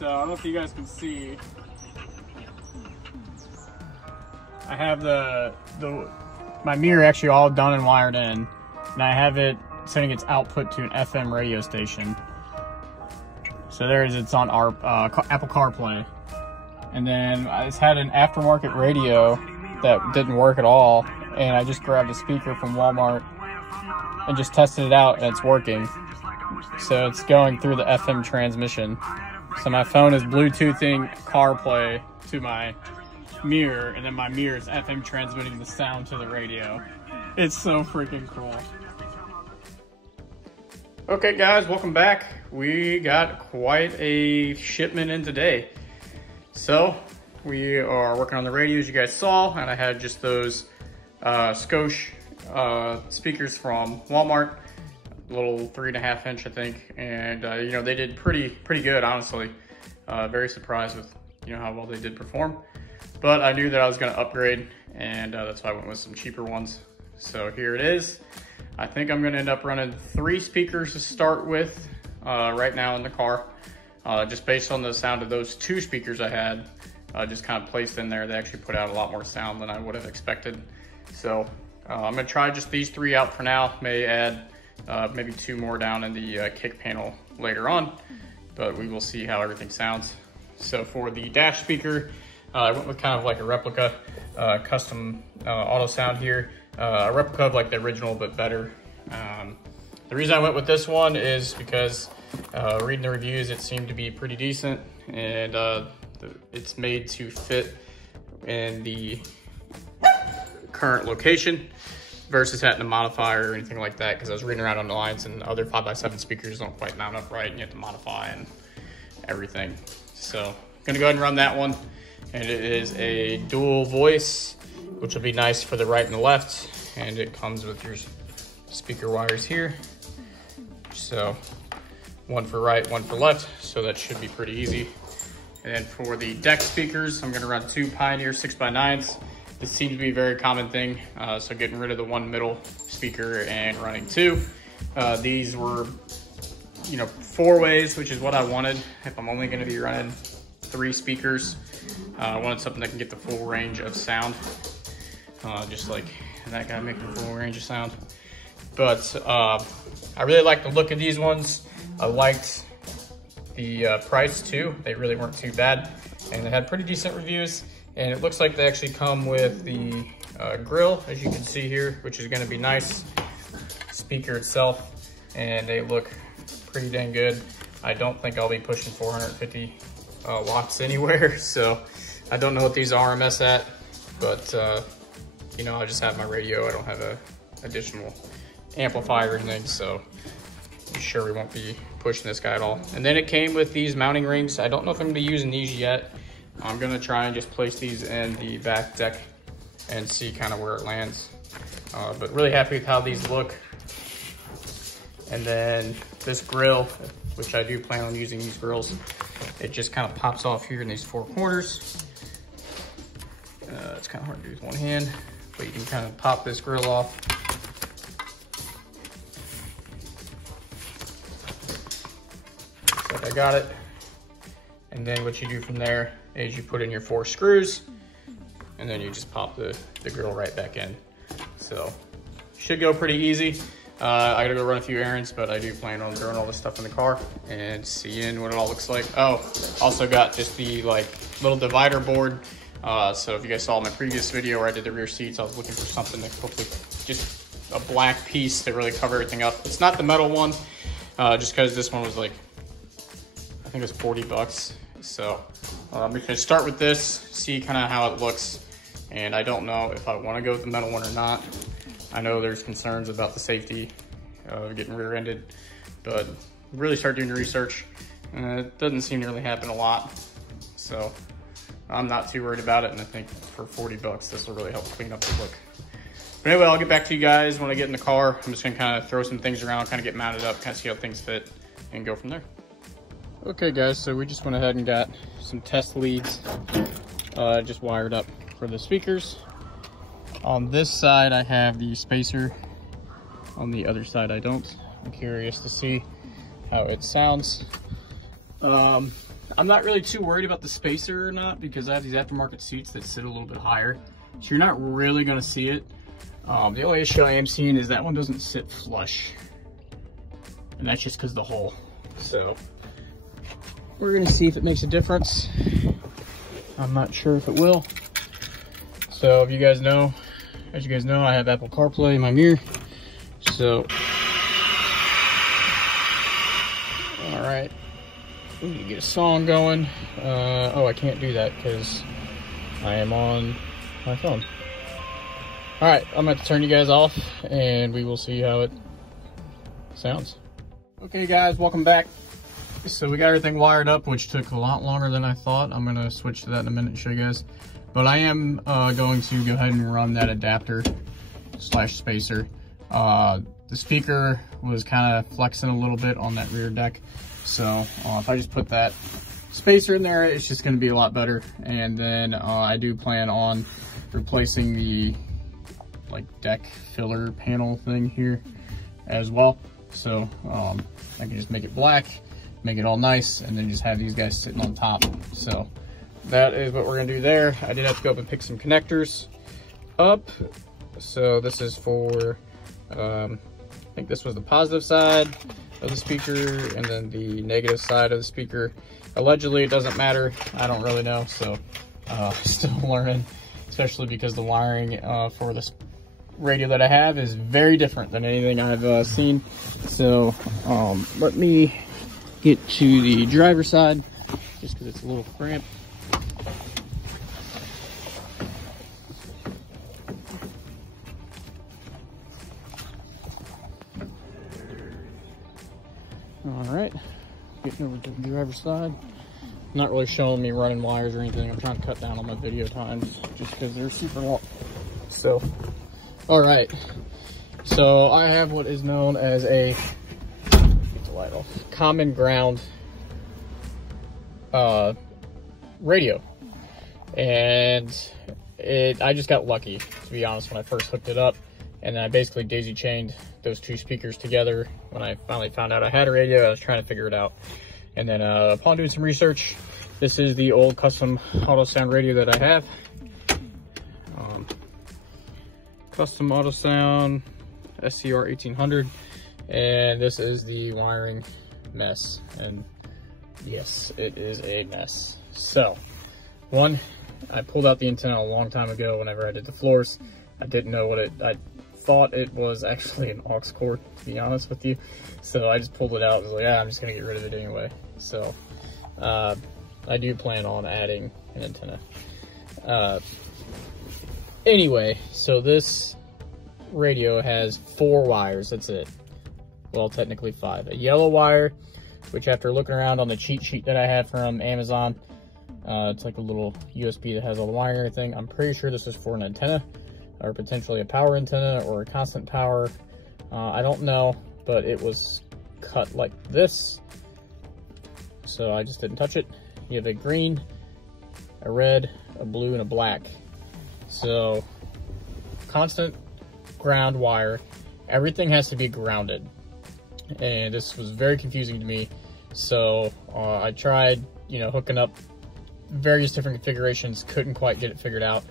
So I don't know if you guys can see. I have my mirror actually all done and wired in, and I have it sending its output to an FM radio station. So there it is. It's on our Apple CarPlay, and then I just had an aftermarket radio that didn't work at all, and I just grabbed a speaker from Walmart and just tested it out, and it's working. So it's going through the FM transmission. So my phone is Bluetoothing CarPlay to my mirror, and then my mirror is FM transmitting the sound to the radio. It's so freaking cool. Okay guys, welcome back. We got quite a shipment in today. So we are working on the radios you guys saw, and I had just those Scosche speakers from Walmart, little 3.5 inch I think, and you know, they did pretty good, honestly. Very surprised with, you know, how well they did perform, but I knew that I was going to upgrade, and that's why I went with some cheaper ones. So here it is. I think I'm going to end up running 3 speakers to start with right now in the car, just based on the sound of those 2 speakers I had just kind of placed in there. They actually put out a lot more sound than I would have expected. So I'm going to try just these 3 out for now. May add maybe 2 more down in the kick panel later on, but we will see how everything sounds. So for the dash speaker, I went with kind of like a replica custom auto sound here. A replica of like the original, but better. The reason I went with this one is because reading the reviews, it seemed to be pretty decent, and it's made to fit in the current location versus having to modify or anything like that, because I was reading around on the lines and other 5x7 speakers don't quite mount up right, and you have to modify and everything. So I'm gonna go ahead and run that one, and it is a dual voice, which will be nice for the right and the left, and it comes with your speaker wires here. So one for right, one for left, so that should be pretty easy. And then for the deck speakers, I'm gonna run 2 Pioneer 6x9s. This seems to be a very common thing, so getting rid of the one middle speaker and running 2. These were, you know, 4 ways, which is what I wanted. If I'm only gonna be running 3 speakers, I wanted something that can get the full range of sound. Just like that guy making a full range of sound. But I really like the look of these ones. I liked the price too. They really weren't too bad, and they had pretty decent reviews. And it looks like they actually come with the grill, as you can see here, which is going to be nice. Speaker itself, and they look pretty dang good. I don't think I'll be pushing 450 watts anywhere, so I don't know what these are RMS at, but you know, I just have my radio. I don't have a additional amplifier or anything, so I'm sure we won't be pushing this guy at all. And then it came with these mounting rings. I don't know if I'm gonna be using these yet. I'm gonna try and just place these in the back deck and see kind of where it lands. But really happy with how these look. And then this grill, which I do plan on using these grills, it just kind of pops off here in these 4 corners. It's kind of hard to do with one hand, but you can kind of pop this grill off. So I got it. And then what you do from there is you put in your 4 screws, and then you just pop the grill right back in. So should go pretty easy. I gotta go run a few errands, but I do plan on throwing all this stuff in the car and seeing what it all looks like. Oh, also got just the like little divider board. So if you guys saw my previous video where I did the rear seats, I was looking for something that hopefully just a black piece to really cover everything up. It's not the metal one, just because this one was like, I think it was 40 bucks. So I'm gonna start with this, see kind of how it looks. And I don't know if I want to go with the metal one or not. I know there's concerns about the safety of getting rear-ended, but really start doing your research. It doesn't seem to really happen a lot. So I'm not too worried about it, and I think for 40 bucks, this will really help clean up the look. But anyway, I'll get back to you guys when I get in the car. I'm just gonna kind of throw some things around, kind of get mounted up, kind of see how things fit, and go from there. Okay guys, so we just went ahead and got some test leads just wired up for the speakers. On this side, I have the spacer. On the other side, I don't. I'm curious to see how it sounds. I'm not really too worried about the spacer or not, because I have these aftermarket seats that sit a little bit higher. So you're not really gonna see it. The only issue I am seeing is that one doesn't sit flush. And that's just because of the hole. So we're gonna see if it makes a difference. I'm not sure if it will. So if you guys know, as you guys know, I have Apple CarPlay in my mirror. So, all right, we need to get a song going. Oh, I can't do that because I am on my phone. All right, I'm going to turn you guys off and we will see how it sounds. Okay guys, welcome back. So we got everything wired up, which took a lot longer than I thought. I'm going to switch to that in a minute and show you guys. But I am going to go ahead and run that adapter slash spacer. The speaker was kind of flexing a little bit on that rear deck. So if I just put that spacer in there, it's just going to be a lot better. And then I do plan on replacing the deck filler panel thing here as well. So I can just make it black, make it all nice, and then just have these guys sitting on top. So that is what we're gonna do there. I did have to go up and pick some connectors up. So this is for, I think this was the positive side of the speaker and then the negative side of the speaker. Allegedly, it doesn't matter. I don't really know, so still learning, especially because the wiring for this radio that I have is very different than anything I've seen. So let me get to the driver's side just because it's a little cramped. All right, getting over to the driver's side. Not really showing me running wires or anything. I'm trying to cut down on my video times just because they're super long. So, all right. So I have what is known as a, get the light off, common ground radio. And I just got lucky, to be honest, when I first hooked it up. And then I basically daisy chained those two speakers together. When I finally found out I had a radio, I was trying to figure it out. And then upon doing some research, this is the old custom auto sound radio that I have. Custom auto sound SCR 1800. And this is the wiring mess. And yes, it is a mess. So, one, I pulled out the antenna a long time ago whenever I did the floors. I didn't know what I thought it was actually an aux cord, to be honest with you. So I just pulled it out. I was like, yeah, I'm just gonna get rid of it anyway. So I do plan on adding an antenna. Anyway, so this radio has 4 wires, that's it. Well, technically 5. A yellow wire, which after looking around on the cheat sheet that I had from Amazon, it's like a little USB that has all the wiring and everything. I'm pretty sure this is for an antenna, or potentially a power antenna or a constant power. I don't know, but it was cut like this, so I just didn't touch it. You have a green, a red, a blue, and a black. So constant ground wire, everything has to be grounded, and this was very confusing to me. So I tried, hooking up various different configurations, couldn't quite get it figured out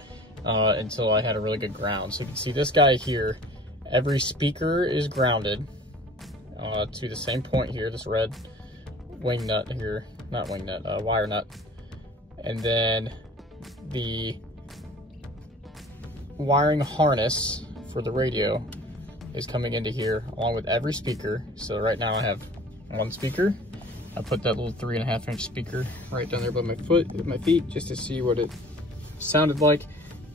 until I had a really good ground. So you can see this guy here, every speaker is grounded to the same point here, this red wing nut here, not wing nut, wire nut. And then the wiring harness for the radio is coming into here along with every speaker. So right now I have 1 speaker. I put that little 3.5-inch speaker right down there by my feet just to see what it sounded like.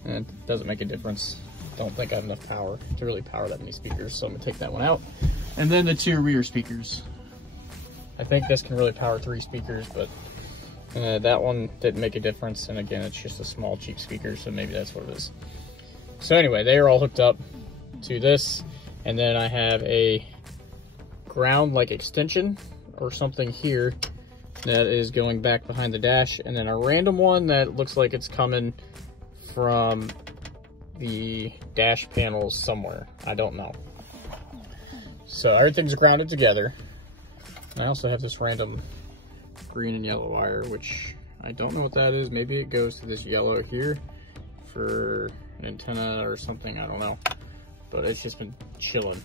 And it doesn't make a difference. Don't think I have enough power to really power that many speakers, so I'm gonna take that one out. And then the 2 rear speakers. I think this can really power 3 speakers, but that one didn't make a difference. And again, it's just a small, cheap speaker, so maybe that's what it is. So anyway, they are all hooked up to this. And then I have a ground-like extension or something here that is going back behind the dash. And then a random one that looks like it's coming from the dash panels somewhere. I don't know. So everything's grounded together. And I also have this random green and yellow wire, which I don't know what that is. Maybe it goes to this yellow here for an antenna or something, I don't know. But it's just been chilling.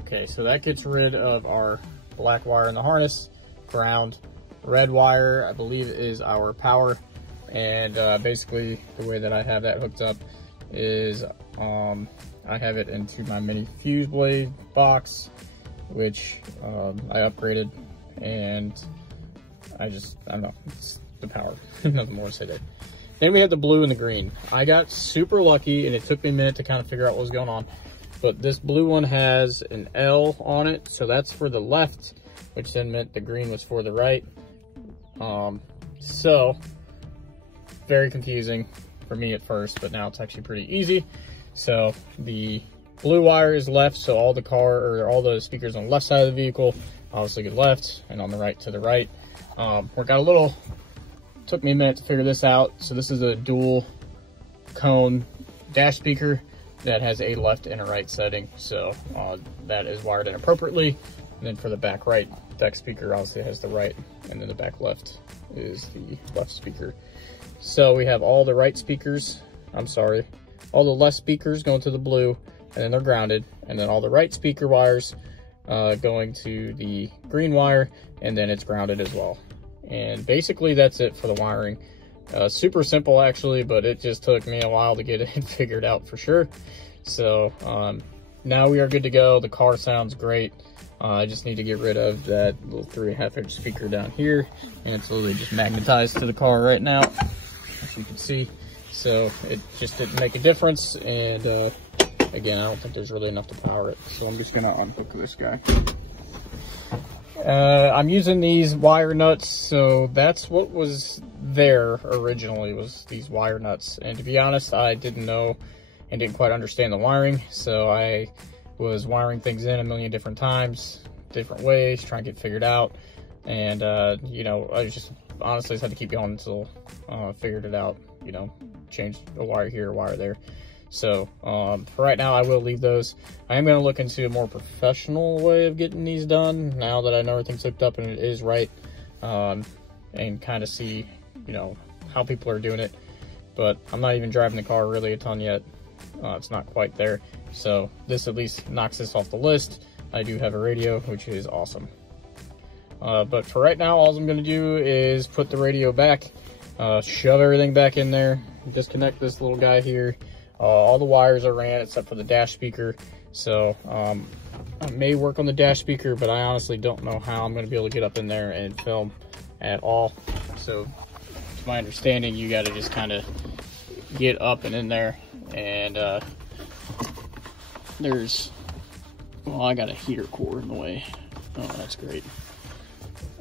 Okay, so that gets rid of our black wire in the harness, ground. Red wire, I believe, is our power. And basically the way that I have that hooked up is I have it into my mini fuse blade box, which I upgraded, and I don't know, it's the power. Nothing more to say there. Then we have the blue and the green. I got super lucky, and it took me a minute to kind of figure out what was going on. But this blue one has an L on it, so that's for the left, which then meant the green was for the right. So very confusing for me at first, but now it's actually pretty easy. So the blue wire is left, so all the speakers on the left side of the vehicle obviously get left, and on the right to the right. Took me a minute to figure this out. So this is a dual cone dash speaker that has a left and a right setting, so that is wired in appropriately. And then for the back right deck speaker, obviously has the right, and then the back left is the left speaker. So we have all the right speakers, all the left speakers going to the blue, and then they're grounded, and then all the right speaker wires going to the green wire, and then it's grounded as well. And basically that's it for the wiring. Super simple actually, but it just took me a while to get it figured out for sure. So now we are good to go. The car sounds great. I just need to get rid of that little 3.5 inch speaker down here, and it's literally just magnetized to the car right now, as you can see. So it just didn't make a difference, and again, I don't think there's really enough to power it. So I'm just gonna unhook this guy. I'm using these wire nuts, so that's what was there originally, was these wire nuts. And to be honest, I didn't know and didn't quite understand the wiring, so I was wiring things in a million different times, different ways, trying to get figured out. And you know, I just honestly just had to keep going until figured it out, you know, change a wire here, a wire there. So for right now, I will leave those. I am going to look into a more professional way of getting these done now that I know everything's hooked up and it is right, and kind of see, you know, how people are doing it. But I'm not even driving the car really a ton yet. It's not quite there. So this at least knocks this off the list. I do have a radio, which is awesome. But for right now, all I'm going to do is put the radio back, shove everything back in there, disconnect this little guy here. All the wires are ran except for the dash speaker. So I may work on the dash speaker, but I honestly don't know how I'm going to be able to get up in there and film at all. So to my understanding, you got to just kind of get up and in there. And I got a heater cord in the way. Oh, that's great.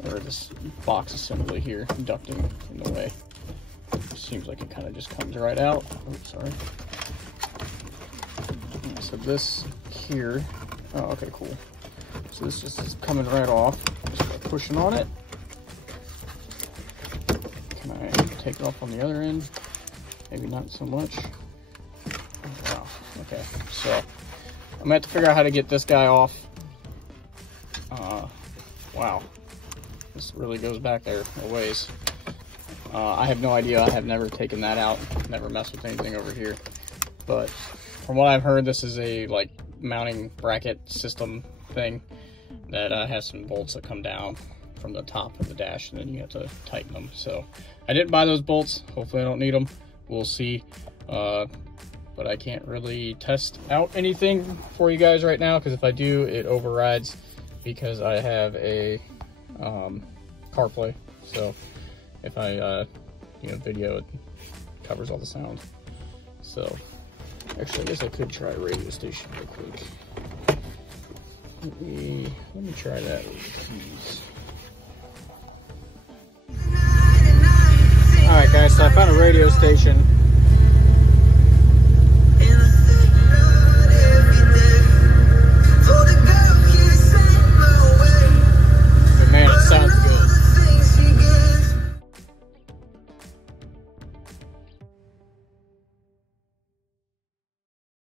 Or this box assembly here, ducting in the way. Seems like it kind of just comes right out. Oh, sorry. So this here, oh, okay, cool. So this just is coming right off. Just by pushing on it. Can I take it off on the other end? Maybe not so much. Oh, wow, okay. So I'm gonna have to figure out how to get this guy off. Wow, this really goes back there a ways. I have no idea. I have never taken that out, never messed with anything over here. But from what I've heard, this is a like mounting bracket system thing that has some bolts that come down from the top of the dash, and then you have to tighten them. So I didn't buy those bolts. Hopefully I don't need them. We'll see. But I can't really test out anything for you guys right now, because if I do, it overrides because I have a CarPlay. So if I video, it covers all the sound. So actually, I guess I could try a radio station real quick. Let me try that with the keys. All right, guys, so I found a radio station.